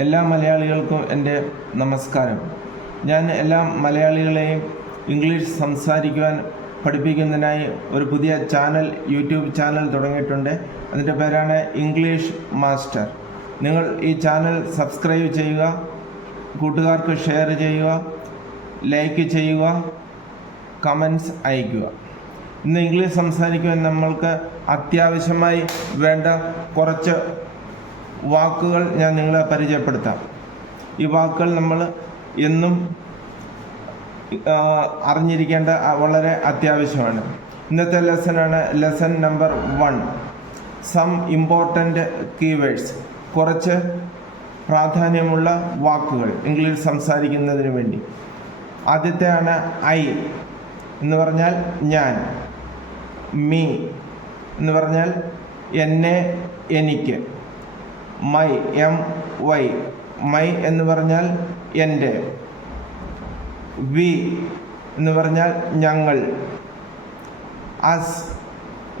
എല്ലാ മലയാളികൾക്കും എൻ്റെ നമസ്കാരം. ഞാൻ എല്ലാ മലയാളികളെയും ഇംഗ്ലീഷ് സംസാരിക്കുവാൻ പഠിപ്പിക്കുന്നതിനായി ഒരു പുതിയ യൂട്യൂബ് ചാനൽ തുടങ്ങിയിട്ടുണ്ട്. അതിൻ്റെ പേരാണ് ഇംഗ്ലീഷ് മാസ്റ്റർ. നിങ്ങൾ ഈ ചാനൽ സബ്സ്ക്രൈബ് ചെയ്യുക, കൂട്ടുകാർക്ക് ഷെയർ ചെയ്യുക, ലൈക്ക് ചെയ്യുക, കമൻസ് അയയ്ക്കുക. ഇന്ന് ഇംഗ്ലീഷ് സംസാരിക്കുവാൻ നമ്മൾക്ക് അത്യാവശ്യമായി വേണ്ട കുറച്ച് വാക്കുകൾ ഞാൻ നിങ്ങളെ പരിചയപ്പെടുത്താം. ഈ വാക്കുകൾ നമ്മൾ എന്നും അറിഞ്ഞിരിക്കേണ്ട വളരെ അത്യാവശ്യമാണ്. ഇന്നത്തെ lesson number 1, some important keywords. കുറച്ച് പ്രാധാന്യമുള്ള വാക്കുകൾ ഇംഗ്ലീഷ് സംസാരിക്കുന്നതിന് വേണ്ടി. ആദ്യത്തെയാണ് ഐ എന്ന് പറഞ്ഞാൽ ഞാൻ, മീ എന്ന് പറഞ്ഞാൽ എന്നെ, എനിക്ക്, മൈ, MY, മൈ എന്ന് പറഞ്ഞാൽ എൻ്റെ, വി എന്ന് പറഞ്ഞാൽ ഞങ്ങൾ, അസ്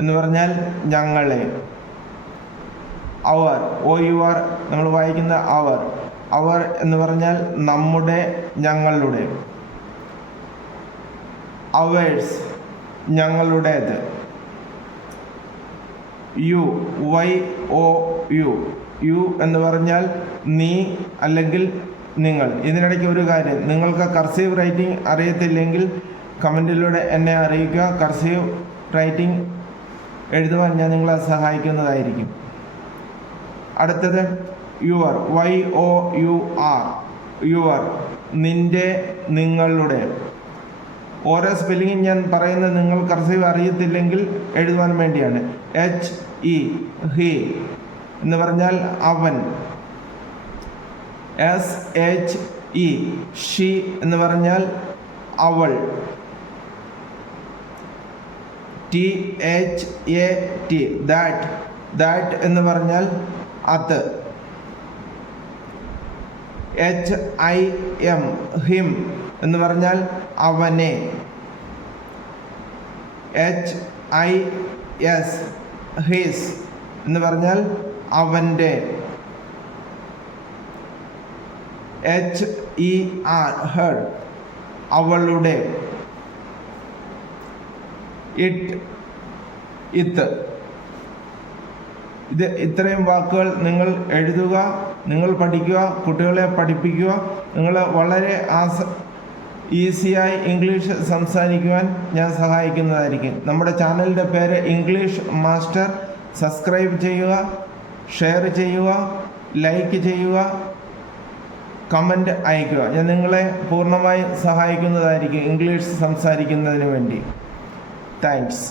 എന്ന് പറഞ്ഞാൽ ഞങ്ങളെ, അവർ, OUR നമ്മൾ വായിക്കുന്ന അവർ എന്ന് പറഞ്ഞാൽ നമ്മുടെ, ഞങ്ങളുടെ, അവേഴ്സ് ഞങ്ങളുടേത്, YOU എന്ന് പറഞ്ഞാൽ നീ അല്ലെങ്കിൽ നിങ്ങൾ. ഇതിനിടയ്ക്ക് ഒരു കാര്യം, നിങ്ങൾക്ക് കർസീവ് റൈറ്റിംഗ് അറിയത്തില്ലെങ്കിൽ കമൻറ്റിലൂടെ എന്നെ അറിയിക്കുക. കർസീവ് റൈറ്റിംഗ് എഴുതുവാൻ ഞാൻ നിങ്ങളെ സഹായിക്കുന്നതായിരിക്കും. അടുത്തത് യുവർ, YOUR, യുവർ, നിൻ്റെ, നിങ്ങളുടെ. ഓരോ സ്പെല്ലിങ്ങും ഞാൻ പറയുന്നത് നിങ്ങൾ കർസീവ് അറിയത്തില്ലെങ്കിൽ എഴുതുവാൻ വേണ്ടിയാണ്. HE, ഹി എന്ന് പറഞ്ഞാൽ അവൻ, SHE, ഷീ എന്ന് പറഞ്ഞാൽ അവൾ, THAT, ദാറ്റ് എന്ന് പറഞ്ഞാൽ അത്, HIM, ഹിം എന്ന് പറഞ്ഞാൽ അവനെ, HIS, ഹിസ് എന്ന് പറഞ്ഞാൽ അവൻ്റെ, HER, ഹെർ, അവളുടെ, ഇത്. ഇത്രയും വാക്കുകൾ നിങ്ങൾ എഴുതുക, നിങ്ങൾ പഠിക്കുക, കുട്ടികളെ പഠിപ്പിക്കുക. നിങ്ങൾ വളരെ ഈസിയായി ഇംഗ്ലീഷ് സംസാരിക്കുവാൻ ഞാൻ സഹായിക്കുന്നതായിരിക്കും. നമ്മുടെ ചാനലിൻ്റെ പേര് ഇംഗ്ലീഷ് മാസ്റ്റർ. സബ്സ്ക്രൈബ് ചെയ്യുക, ഷെയർ ചെയ്യുക, ലൈക്ക് ചെയ്യുക, കമൻറ്റ് അയയ്ക്കുക. ഞാൻ നിങ്ങളെ പൂർണ്ണമായി സഹായിക്കുന്നതായിരിക്കും ഇംഗ്ലീഷ് സംസാരിക്കുന്നതിന് വേണ്ടി. താങ്ക്സ്.